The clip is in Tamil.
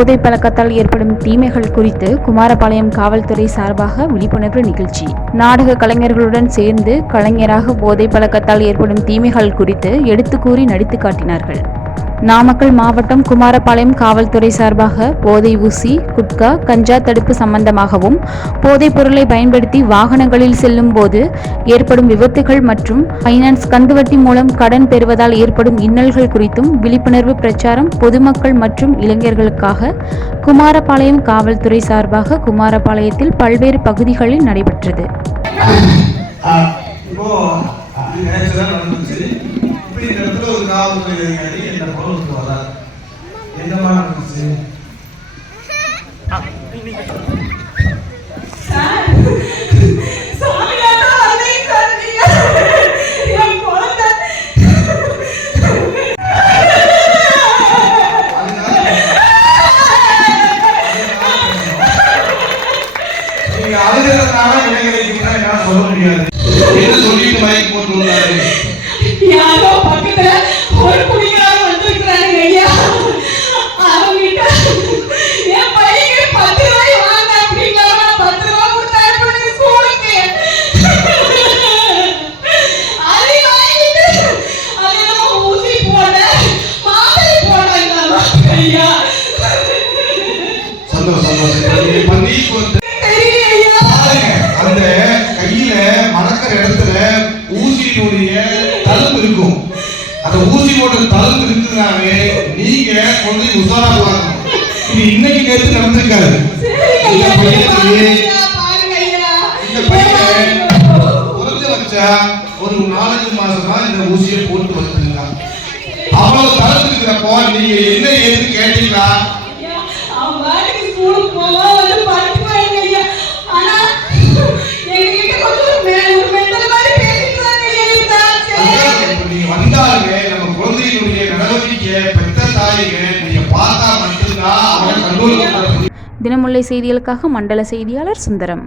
போதை பழக்கத்தால் ஏற்படும் தீமைகள் குறித்து குமாரபாளையம் காவல்துறை சார்பாக விழிப்புணர்வு நிகழ்ச்சி. நாடக கலைஞர்களுடன் சேர்ந்து கலைஞராக போதை பழக்கத்தால் ஏற்படும் தீமைகள் குறித்து எடுத்து கூறி நடித்து காட்டினார்கள். நாமக்கல் மாவட்டம் குமாரபாளையம் காவல்துறை சார்பாக போதை ஊசி, குட்கா, கஞ்சா தடுப்பு சம்பந்தமாகவும், போதைப் பொருளை பயன்படுத்தி வாகனங்களில் செல்லும் போது ஏற்படும் விபத்துகள் மற்றும் பைனான்ஸ் கந்துவட்டி மூலம் கடன் பெறுவதால் ஏற்படும் இன்னல்கள் குறித்தும் விழிப்புணர்வு பிரச்சாரம் பொதுமக்கள் மற்றும் இளைஞர்களுக்காக குமாரபாளையம் காவல்துறை சார்பாக குமாரபாளையத்தில் பல்வேறு பகுதிகளில் நடைபெற்றது. இந்த இடத்துல ஒரு காவல்துறை அதிகாரி என்ன பொருளுக்கு வரார். என்னமா இருந்துச்சு? நீங்க அழுகிறதுனால விளைவிக்கிறீங்கன்னா என்ன சொல்ல முடியாது. என்ன சொல்லிட்டு மயக்க போட்டு உள்ளாரு. யாரோ பக்கத்துல ஒரு குடிகாரன் வந்திருக்கிறாங்க ஐயா. அவங்கிட்ட என் பையனுக்கு 10 ரூபாய் வாங்க அப்படின்னா 10 ரூபாய் கொடுத்து அனுப்புனேன் ஸ்கூலுக்கு. அதை வாங்கிட்டு அதெல்லாம் ஊசி போட மாத்திரை போடாங்க ஐயா. சந்தோஷம் பண்ணி அந்த கையில மணக்கிற இடத்துல ஊசியினுடைய தழும்பு இருக்கும். அந்த ஊசி போட்ட தழும்பு இருக்குனாவே நீங்க கொஞ்சம் உஷாரா பார்க்கணும். இது இன்னைக்கு நேற்று நடந்திருக்காரு. இந்த பையன் குறைஞ்சபட்சா ஒரு 4-5 மாசமா இந்த ஊசியை போட்டு வந்துருக்காங்க. அவ்வளவு தழும்பு இருக்கிறப்போ நீங்க என்ன ஏது கேட்டீங்களா? வந்தாலுமே நம்ம குழந்தைகளுடைய நடவடிக்கை பெற்ற தாயிங்க நீங்க பார்த்தா மட்டும்தான் அவனை கண்ட்ரோல் பண்றது. தினமுல்லை செய்திகளுக்காக மண்டல செய்தியாளர் சுந்தரம்.